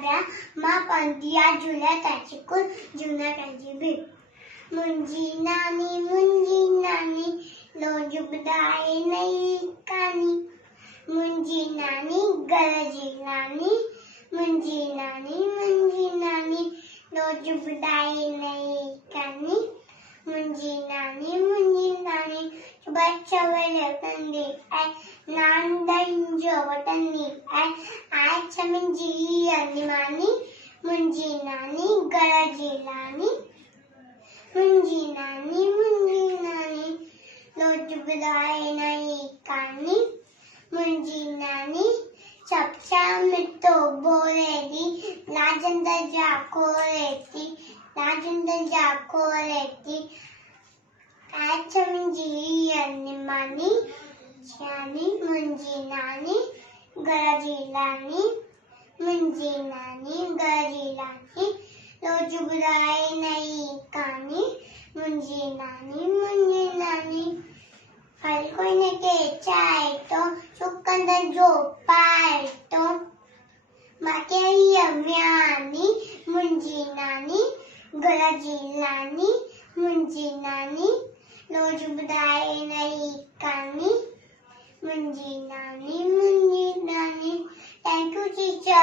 ब्या माँ पंदिया झुला त्याचिकुल जुना त्यांची भी मुंजी नानी लोजुबदाए नहीं कानी मुंजी नानी गरजी नानी मुंजी नानी लोजुबदाए नहीं कानी मुंजी नानी बच्चा वाले कंदे आई नांदंजो वटनी आई आज मुंजी अनिमानी मुंजी नानी गरजी नानी मुंजी नानी लोजुबदाए नहीं कानी मुंजी नानी चपचा मिट्टो बोलेगी लाजंदर जाको लेती आज मुंजी अनिमानी चानी मुंजी नानी गरजी लानी मुंजी नानी गरजी लानी लोजुबदाए नहीं कानी मुंजी नानी हर कोई ने के चाय तो सुकंदर जो पाए तो माके यम्यानी मुंजी नानी गरजी लानी मुंजी नानी लोजुबदाए नहीं कानी मुंजी नानी थैंक यू टीचर।